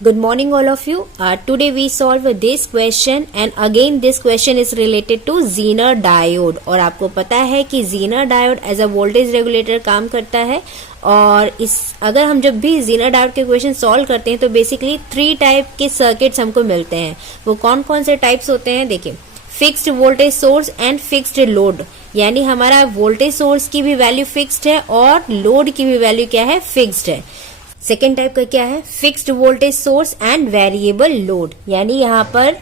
Good morning all of you. Today we solve this question and again this question is related to Zener diode और आपको पता है कि Zener diode as a voltage regulator काम करता है और अगर हम जब भी Zener diode के क्वेश्चन सॉल्व करते हैं तो बेसिकली 3 टाइप के सर्किट्स हमको मिलते हैं। वो कौन कौन से टाइप्स होते हैं देखिए, fixed voltage source and fixed load, यानी हमारा वोल्टेज सोर्स की भी वैल्यू फिक्स्ड है और लोड की भी वैल्यू क्या है, फिक्स्ड है। सेकेंड टाइप का क्या है, fixed voltage source and variable load, यानी यहाँ पर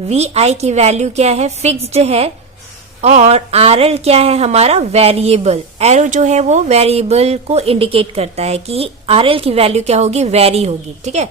VI की वैल्यू क्या है, फिक्स्ड है और RL क्या है हमारा, वेरिएबल। एरो जो है वो वेरिएबल को इंडिकेट करता है कि RL की वैल्यू क्या होगी, वेरी होगी। ठीक है।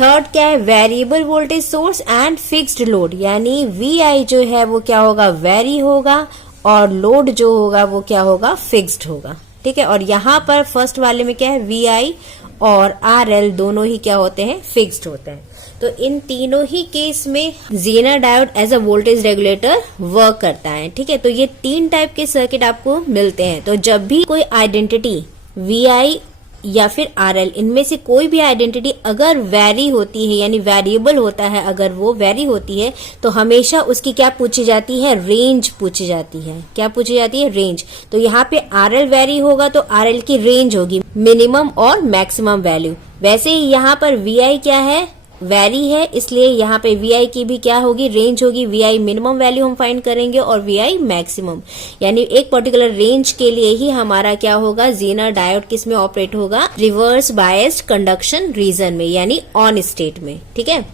थर्ड क्या है, variable voltage source and fixed load, यानी VI जो है वो क्या होगा, वेरी होगा और लोड जो होगा वो क्या होगा, फिक्स्ड होगा। ठीक है। और यहाँ पर फर्स्ट वाले में क्या है, VI और RL दोनों ही क्या होते हैं, फिक्स्ड होते हैं। तो इन तीनों ही केस में Zener diode as a voltage regulator work करता है। ठीक है। तो ये 3 टाइप के सर्किट आपको मिलते हैं। तो जब भी कोई आइडेंटिटी VI या फिर RL, इनमें से कोई भी आइडेंटिटी अगर वेरी होती है यानी वेरिएबल होता है, अगर वो वेरी होती है तो हमेशा उसकी क्या पूछी जाती है, रेंज पूछी जाती है। क्या पूछी जाती है, रेंज। तो यहाँ पे RL वेरी होगा तो RL की रेंज होगी मिनिमम और मैक्सिमम वैल्यू। वैसे ही यहाँ पर VI क्या है, वेरी है, इसलिए यहाँ पे VI की भी क्या होगी, रेंज होगी। VI मिनिमम वैल्यू हम फाइंड करेंगे और VI मैक्सिमम, यानी एक पर्टिकुलर रेंज के लिए ही हमारा क्या होगा, Zener डायोड किस में ऑपरेट होगा, रिवर्स बायस्ड कंडक्शन रीजन में, यानी ऑन स्टेट में। ठीक है।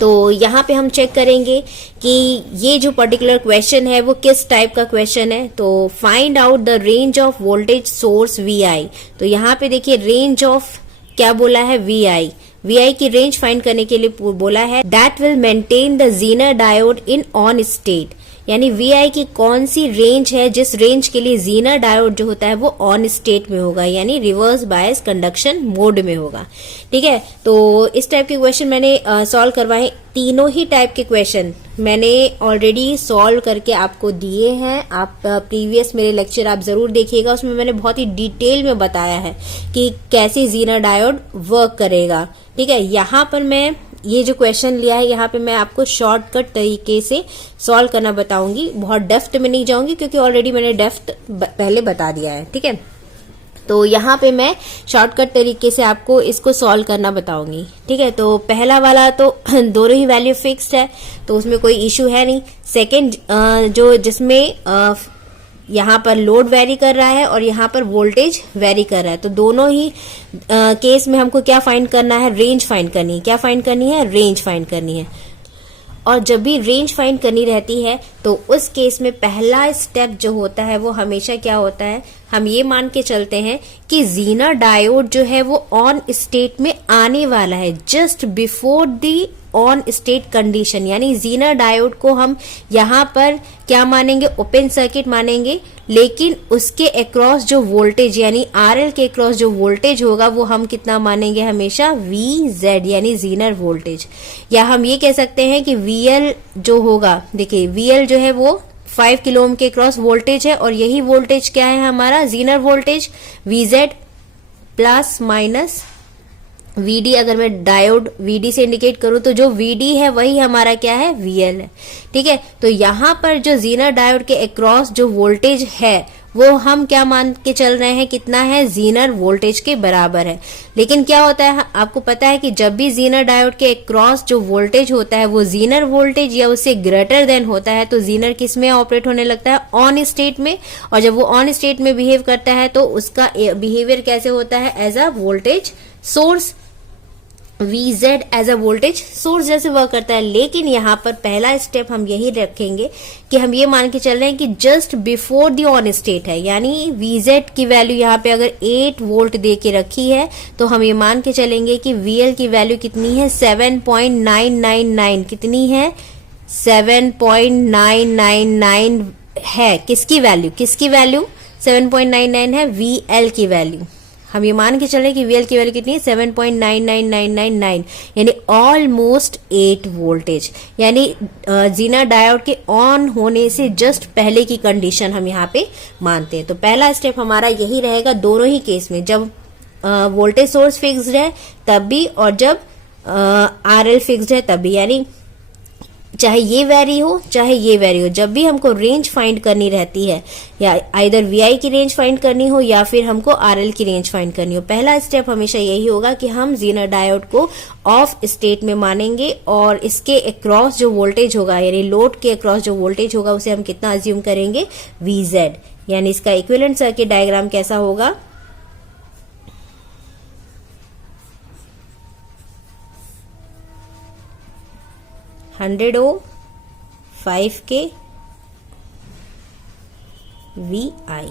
तो यहाँ पे हम चेक करेंगे कि ये जो पर्टिकुलर क्वेश्चन है वो किस टाइप का क्वेश्चन है। तो find out the range of voltage source VI। तो यहाँ पे देखिए रेंज ऑफ क्या बोला है, VI की रेंज फाइंड करने के लिए बोला है that will maintain the Zener diode in on state, यानी VI की कौन सी रेंज है जिस रेंज के लिए Zener डायोड जो होता है वो ऑन स्टेट में होगा, यानी रिवर्स बायस कंडक्शन मोड में होगा। ठीक है। तो इस टाइप के क्वेश्चन मैंने सॉल्व करवाए। तीनों ही टाइप के क्वेश्चन मैंने ऑलरेडी सॉल्व करके आपको दिए हैं। आप प्रीवियस मेरे लेक्चर आप जरूर देखिएगा, उसमें मैंने बहुत ही डिटेल में बताया है कि कैसे Zener डायोड वर्क करेगा। ठीक है। यहाँ पर मैं ये जो क्वेश्चन लिया है यहाँ पे मैं आपको शॉर्टकट तरीके से सॉल्व करना बताऊंगी, बहुत डेप्थ में नहीं जाऊंगी क्योंकि ऑलरेडी मैंने डेप्थ पहले बता दिया है। ठीक है। तो यहाँ पे मैं शॉर्टकट तरीके से आपको इसको सॉल्व करना बताऊंगी। ठीक है। तो पहला वाला तो दोनों ही वैल्यू फिक्स्ड है तो उसमें कोई इश्यू है नहीं। सेकेंड जो जिसमें यहाँ पर लोड वेरी कर रहा है और यहाँ पर वोल्टेज वेरी कर रहा है, तो दोनों ही केस में हमको क्या फाइंड करना है, रेंज फाइंड करनी है। क्या फाइंड करनी है, रेंज फाइंड करनी है। और जब भी रेंज फाइंड करनी रहती है तो उस केस में पहला स्टेप जो होता है वो हमेशा क्या होता है, हम ये मान के चलते हैं कि Zener डायोड जो है वो ऑन स्टेट में आने वाला है just before the on state condition, यानी Zener डायोड को हम यहाँ पर क्या मानेंगे, ओपन सर्किट मानेंगे, लेकिन उसके अक्रॉस जो वोल्टेज यानी RL के अक्रॉस जो वोल्टेज होगा वो हम कितना मानेंगे, हमेशा VZ यानी Zener वोल्टेज। या हम ये कह सकते हैं कि VL जो होगा, देखिए VL जो है वो 5 किलो ओम के क्रॉस वोल्टेज है और यही वोल्टेज क्या है हमारा, Zener voltage VZ plus minus VD। अगर मैं डायोड VD से इंडिकेट करूं तो जो VD है वही हमारा क्या है, VL है। ठीक है। तो यहाँ पर जो Zener डायोड के अक्रॉस जो वोल्टेज है वो हम क्या मान के चल रहे हैं, कितना है, Zener वोल्टेज के बराबर है। लेकिन क्या होता है, आपको पता है कि जब भी Zener डायोड के अक्रॉस जो वोल्टेज होता है वो Zener वोल्टेज या उससे ग्रेटर देन होता है तो Zener किस में ऑपरेट होने लगता है, ऑन स्टेट में। और जब वो ऑन स्टेट में बिहेव करता है तो उसका बिहेवियर कैसे होता है, as a voltage source, VZ as a voltage source जैसे वर्क करता है। लेकिन यहाँ पर पहला स्टेप हम यही रखेंगे कि हम ये मान के चल रहे हैं कि just before the on state है, यानी VZ की वैल्यू यहाँ पे अगर 8 वोल्ट दे के रखी है तो हम ये मान के चलेंगे कि VL की वैल्यू कितनी है, 7.999, कितनी है, 7.999 है। किसकी वैल्यू, 7.99 है VL की वैल्यू। हम ये मान के चले कि VL की वैल्यू कितनी है, 7.99999, यानी ऑलमोस्ट 8 वोल्टेज, यानी Zener डायोड के ऑन होने से जस्ट पहले की कंडीशन हम यहाँ पे मानते हैं। तो पहला स्टेप हमारा यही रहेगा दोनों ही केस में, जब वोल्टेज सोर्स फिक्स्ड है तब भी और जब आर एल फिक्स्ड है तभी, यानी चाहे ये वैरी हो चाहे ये वैरी हो, जब भी हमको रेंज फाइंड करनी रहती है, या आइदर वी की रेंज फाइंड करनी हो या फिर हमको आर एल की रेंज फाइंड करनी हो, पहला स्टेप हमेशा यही होगा कि हम जीनर डायोड को ऑफ स्टेट में मानेंगे और इसके अक्रॉस जो वोल्टेज होगा, यानी लोड के अक्रॉस जो वोल्टेज होगा उसे हम कितना अज्यूम करेंगे, VZ, यानी इसका इक्विवेलेंट सर्किट डायग्राम कैसा होगा, हंड्रेड ओम 5K VI,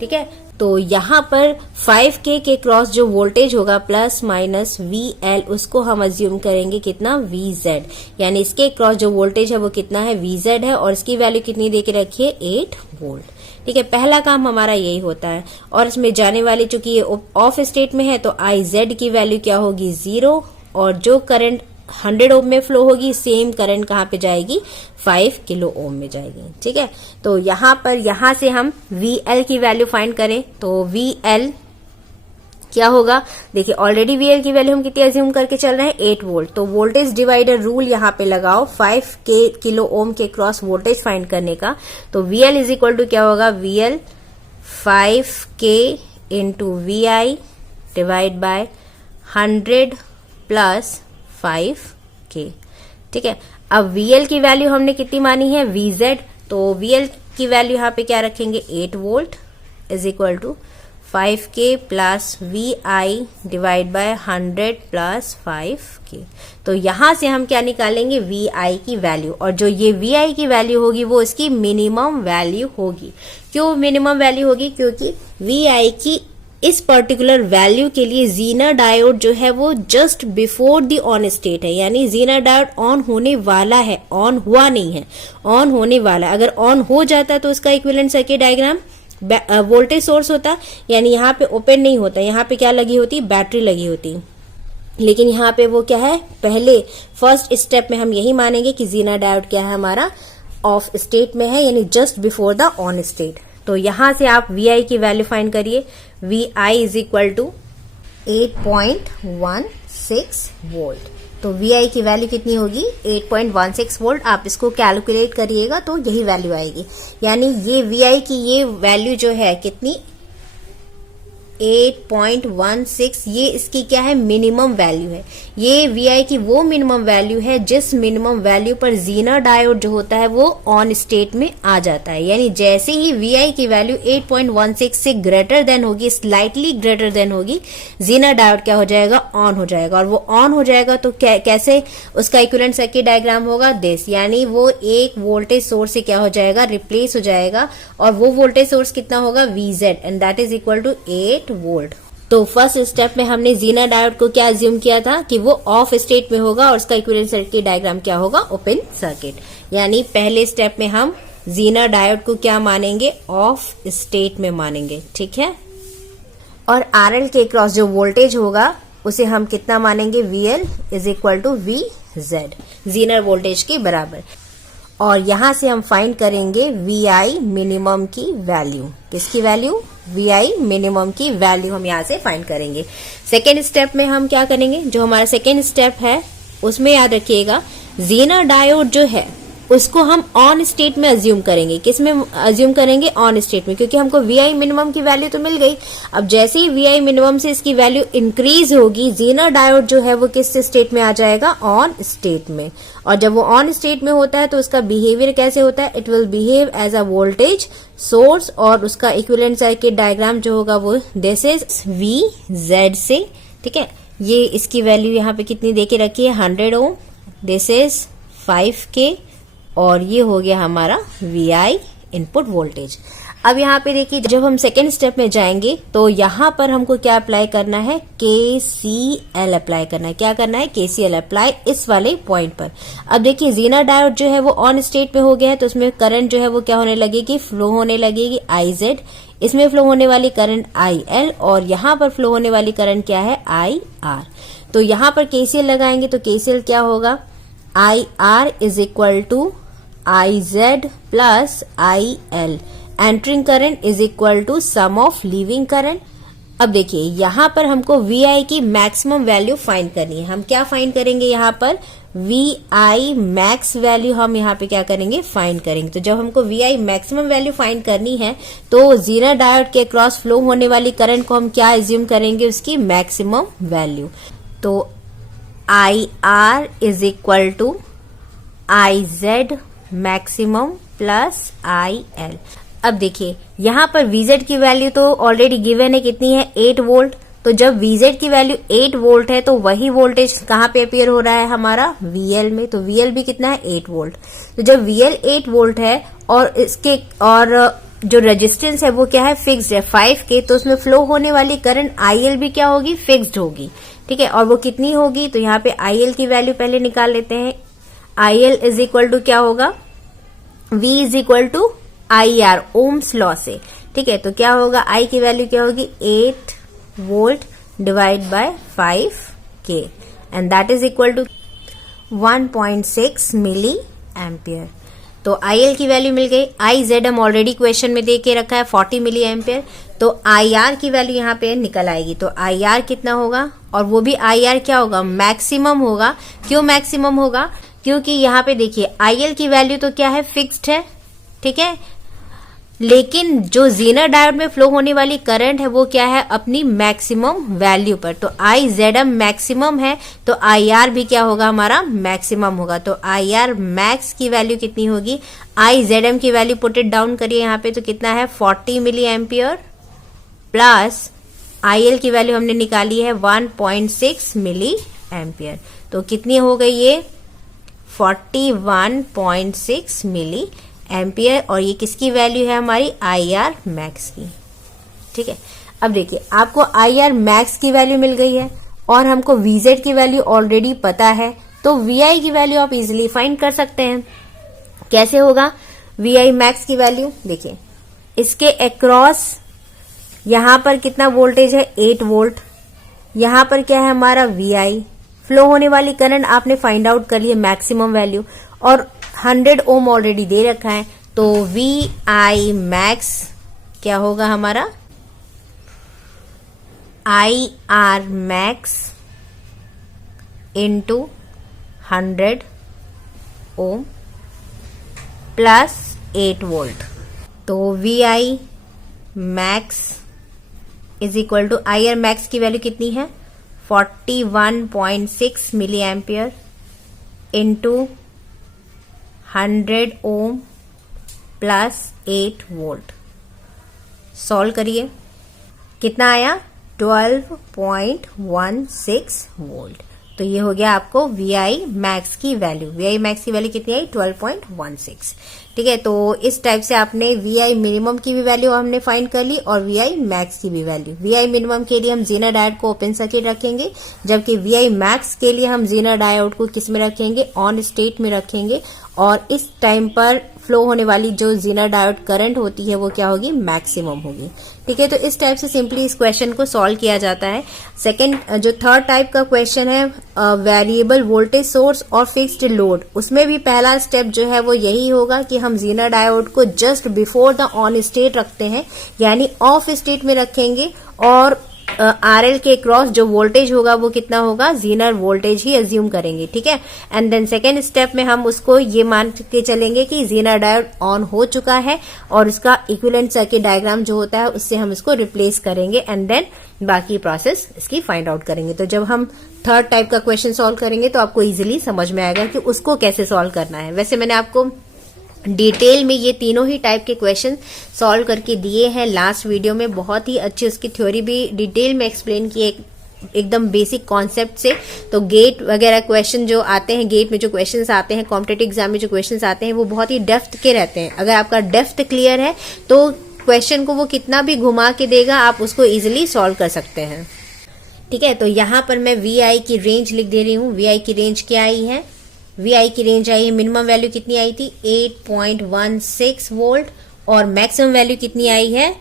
ठीक है। तो यहां पर 5K के क्रॉस जो वोल्टेज होगा प्लस माइनस VL, उसको हम अज्यूम करेंगे कितना, VZ, यानी इसके क्रॉस जो वोल्टेज है वो कितना है, VZ है, और इसकी वैल्यू कितनी दे के रखिए, 8 वोल्ट, ठीक है। पहला काम हमारा यही होता है, और इसमें जाने वाली चूंकि ये ऑफ स्टेट में है तो IZ की वैल्यू क्या होगी, 0, और जो करंट 100 ओम में फ्लो होगी, सेम करंट कहां पे जाएगी, 5 किलो ओम में जाएगी, ठीक है। तो यहां से हम VL की वैल्यू फाइंड करें तो VL क्या होगा, देखिए ऑलरेडी VL की वैल्यू हम कितनी अज्यूम करके चल रहे हैं, 8 वोल्ट, तो वोल्टेज डिवाइडर रूल यहां पे लगाओ 5 किलो ओम के क्रॉस वोल्टेज फाइंड करने का। तो VL इज इक्वल टू क्या होगा, VL 5K into VI divide by 100 plus 5K, ठीक है। अब VL की वैल्यू हमने कितनी मानी है, VZ, तो VL की वैल्यू यहां पे क्या रखेंगे, 8 volt is equal to 5K plus VI divide by 100 plus 5K। तो यहां से हम क्या निकालेंगे, VI की वैल्यू, और जो ये VI की वैल्यू होगी वो इसकी मिनिमम वैल्यू होगी। क्यों मिनिमम वैल्यू होगी, क्योंकि VI की इस पर्टिकुलर वैल्यू के लिए जीनर डायोड जो है वो just before the on state है, यानी जीनर डायोड ऑन होने वाला है, ऑन हुआ नहीं है, ऑन होने वाला। अगर ऑन हो जाता तो उसका equivalent circuit diagram voltage source होता, यानी यहाँ पे ओपन नहीं होता, यहाँ पे क्या लगी होती, बैटरी लगी होती, लेकिन यहाँ पे वो क्या है, पहले फर्स्ट स्टेप में हम यही मानेंगे कि जीनर डायोड क्या है, हमारा ऑफ स्टेट में है, यानी just before the on state. तो यहां से आप VI की वैल्यू फाइंड करिए, VI is equal to 8.16 volt. तो VI की वैल्यू कितनी होगी, 8.16 वोल्ट। आप इसको कैलकुलेट करिएगा तो यही वैल्यू आएगी, यानी ये VI की ये वैल्यू जो है कितनी, 8.16, ये इसकी क्या है, मिनिमम वैल्यू है। ये VI की वो मिनिमम वैल्यू है जिस मिनिमम वैल्यू पर जीनर डायोड जो होता है वो ऑन स्टेट में आ जाता है, यानी जैसे ही VI की वैल्यू 8.16 से ग्रेटर देन होगी, स्लाइटली ग्रेटर देन होगी, जीनर डायोड क्या हो जाएगा, ऑन हो जाएगा। और वो ऑन हो जाएगा तो कैसे उसका इक्विवेलेंट सर्किट डायग्राम होगा, दिस, यानी वो एक वोल्टेज सोर्स से क्या हो जाएगा, रिप्लेस हो जाएगा, और वो वोल्टेज सोर्स कितना होगा, VZ, and that is equal to 8 volt. तो फर्स्ट स्टेप में हमने जीनर डायोड को क्या अज्यूम किया था कि वो ऑफ स्टेट में होगा और उसका इक्विवेलेंट सर्किट डायग्राम क्या होगा, ओपन सर्किट। यानी पहले स्टेप में हम जीनर डायोड को क्या मानेंगे, ऑफ स्टेट में मानेंगे, ठीक है। और RL के क्रॉस जो वोल्टेज होगा उसे हम कितना मानेंगे, VL is equal to VZ, Zener voltage के बराबर। और यहां से हम फाइंड करेंगे VI मिनिमम की वैल्यू, किसकी वैल्यू, VI मिनिमम की वैल्यू हम यहां से फाइंड करेंगे। सेकेंड स्टेप में हम क्या करेंगे, जो हमारा सेकेंड स्टेप है उसमें याद रखिएगा जीनर डायोड जो है उसको हम ऑन स्टेट में अज्यूम करेंगे। किस में अज्यूम करेंगे, ऑन स्टेट में, क्योंकि हमको VI मिनिमम की वैल्यू तो मिल गई। अब जैसे ही VI मिनिमम से इसकी वैल्यू इंक्रीज होगी, जीनर डायोड जो है वो किस स्टेट में आ जाएगा, ऑन स्टेट में। और जब वो ऑन स्टेट में होता है तो उसका बिहेवियर कैसे होता है, it will behave as a voltage source, और उसका इक्विवेलेंट सर्किट डायग्राम जो होगा वो दिस इज VZ से, ठीक है। ये इसकी वैल्यू यहाँ पे कितनी देके रखी है, 100 ओम, दिस इज 5K, और ये हो गया हमारा VI इनपुट वोल्टेज। अब यहाँ पे देखिए जब हम सेकेंड स्टेप में जाएंगे तो यहाँ पर हमको क्या अप्लाई करना है, KCL अप्लाई करना है। क्या करना है, KCL अप्लाई इस वाले पॉइंट पर। अब देखिए जीनर डायोड जो है वो ऑन स्टेट में हो गया है तो उसमें करंट जो है वो क्या होने लगेगी, फ्लो होने लगेगी, IZ, इसमें फ्लो होने वाली करंट IL, और यहाँ पर फ्लो होने वाली करंट क्या है, IR। तो यहाँ पर KCL लगाएंगे तो KCL क्या होगा, IR is equal to IZ plus IL, entering current is equal to sum of leaving current, अब देखिए यहाँ पर हमको VI की मैक्सिमम वैल्यू फाइंड करनी है। हम क्या फाइंड करेंगे यहाँ पर, VI मैक्स वैल्यू हम यहाँ पे क्या करेंगे, फाइंड करेंगे। तो जब हमको VI मैक्सिमम वैल्यू फाइंड करनी है तो जीनर डायोड के क्रॉस फ्लो होने वाली करंट को हम क्या एज्यूम करेंगे, उसकी मैक्सिमम वैल्यू। तो IR is equal to IZ maximum plus IL। अब देखिए यहाँ पर VZ की वैल्यू तो ऑलरेडी गिवन है, कितनी है, 8 वोल्ट। तो जब VZ की वैल्यू 8 वोल्ट है तो वही वोल्टेज कहाँ पे अपियर हो रहा है हमारा, VL में। तो VL भी कितना है, 8 वोल्ट। तो जब VL 8 वोल्ट है और इसके और जो रेजिस्टेंस है वो क्या है, फिक्स्ड है 5K, तो उसमें फ्लो होने वाली करंट IL भी क्या होगी, फिक्स्ड होगी। ठीक है, और वो कितनी होगी, तो यहाँ पे IL की वैल्यू पहले निकाल लेते हैं। IL इज इक्वल टू क्या होगा, V is equal to IR, Ohm's law से। ठीक है, तो क्या होगा, I की वैल्यू क्या होगी, 8 volt divide by 5K and that is equal to 1.6 milli ampere. तो IL की वैल्यू मिल गई। IZ हम ऑलरेडी क्वेश्चन में दे के रखा है 40 मिली एम्पियर। तो IR की वैल्यू यहाँ पे निकल आएगी। तो IR कितना होगा, और वो भी IR क्या होगा, मैक्सिमम होगा। क्यों मैक्सिमम होगा, क्योंकि यहाँ पे देखिए IL की वैल्यू तो क्या है, फिक्स्ड है। ठीक है, लेकिन जो जीनर डायोड में फ्लो होने वाली करंट है वो क्या है, अपनी मैक्सिमम वैल्यू पर। तो IZM मैक्सिमम है तो IR भी क्या होगा, हमारा मैक्सिमम होगा। तो IR मैक्स की वैल्यू कितनी होगी, IZM की वैल्यू पुट इट डाउन करिए यहाँ पे, तो कितना है 40 मिली एम्पियर प्लस IL की वैल्यू हमने निकाली है 1.6 मिली एम्पियर। तो कितनी हो गई ये 41.6 मिली एम्पियर, और ये किसकी वैल्यू है, हमारी IR मैक्स की। ठीक है, अब देखिए आपको IR मैक्स की वैल्यू मिल गई है और हमको VZ की वैल्यू ऑलरेडी पता है, तो VI की वैल्यू आप इजीली फाइंड कर सकते हैं। कैसे होगा VI मैक्स की वैल्यू, देखिए इसके अक्रॉस यहां पर कितना वोल्टेज है, 8 वोल्ट। यहां पर क्या है हमारा VI, फ्लो होने वाली करंट आपने फाइंड आउट कर लिया मैक्सिमम वैल्यू, और 100 ओम ऑलरेडी दे रखा है। तो VI मैक्स क्या होगा हमारा, IR max into 100 ohm plus 8 volt. तो VI max is equal to IR max की वैल्यू कितनी है, 41.6 milli ampere into 100 ohm plus 8 volt. Solve करिए, कितना आया 12.16 वोल्ट। तो ये हो गया आपको VI मैक्स की वैल्यू। VI मैक्स की वैल्यू कितनी आई, 12.16। ठीक है, तो इस टाइप से आपने VI मिनिमम की भी वैल्यू हमने फाइंड कर ली और VI मैक्स की भी वैल्यू। VI मिनिमम के लिए हम जीनर डायोड को ओपन सर्किट रखेंगे, जबकि VI मैक्स के लिए हम जीनर डायोड को किस में रखेंगे, ऑन स्टेट में रखेंगे, और इस टाइम पर फ्लो होने वाली जो जीनर डायोड करंट होती है वो क्या होगी, मैक्सिमम होगी। ठीक है, तो इस टाइप से सिंपली इस क्वेश्चन को सॉल्व किया जाता है। सेकंड जो थर्ड टाइप का क्वेश्चन है वेरिएबल वोल्टेज सोर्स और फिक्स्ड लोड, उसमें भी पहला स्टेप जो है वो यही होगा कि हम जीनर डायोड को just before the on state रखते हैं, यानी ऑफ स्टेट में रखेंगे, और RL के क्रॉस जो वोल्टेज होगा वो कितना होगा, जीनर वोल्टेज ही अज्यूम करेंगे। ठीक है, एंड देन सेकेंड स्टेप में हम उसको ये मान के चलेंगे कि जीनर डायोड ऑन हो चुका है और उसका इक्विवेलेंट सर्किट डायग्राम जो होता है उससे हम इसको रिप्लेस करेंगे, एंड देन बाकी प्रोसेस इसकी फाइंड आउट करेंगे। तो जब हम थर्ड टाइप का क्वेश्चन सॉल्व करेंगे तो आपको इजिली समझ में आएगा कि उसको कैसे सॉल्व करना है। वैसे मैंने आपको डिटेल में ये तीनों ही टाइप के क्वेश्चन सॉल्व करके दिए हैं लास्ट वीडियो में, बहुत ही अच्छी उसकी थ्योरी भी डिटेल में एक्सप्लेन की है, एकदम बेसिक कॉन्सेप्ट से। तो गेट वगैरह क्वेश्चन जो आते हैं, गेट में जो क्वेश्चंस आते हैं, कॉम्पिटिटिव एग्जाम में जो क्वेश्चंस आते हैं, वो बहुत ही डेप्थ के रहते हैं। अगर आपका डेप्थ क्लियर है तो क्वेश्चन को वो कितना भी घुमा के देगा, आप उसको इजिली सॉल्व कर सकते हैं। ठीक है, तो यहां पर मैं VI की रेंज लिख दे रही हूँ। VI की रेंज क्या आई है, VI की रेंज आई है, मिनिमम वैल्यू कितनी आई थी 8.16 वोल्ट, और मैक्सिमम वैल्यू कितनी आई है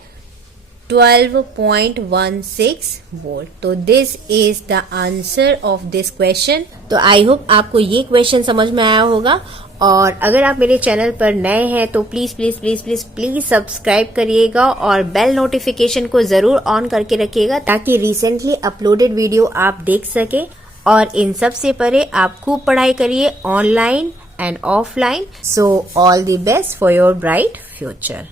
12.16 वोल्ट। तो this is the answer of this question. तो आई होप आपको ये क्वेश्चन समझ में आया होगा, और अगर आप मेरे चैनल पर नए हैं तो please please please please please subscribe करिएगा और बेल नोटिफिकेशन को जरूर ऑन करके रखिएगा ताकि रिसेंटली अपलोडेड वीडियो आप देख सके। और इन सब से परे आप खूब पढ़ाई करिए online and offline. So all the best for your bright future.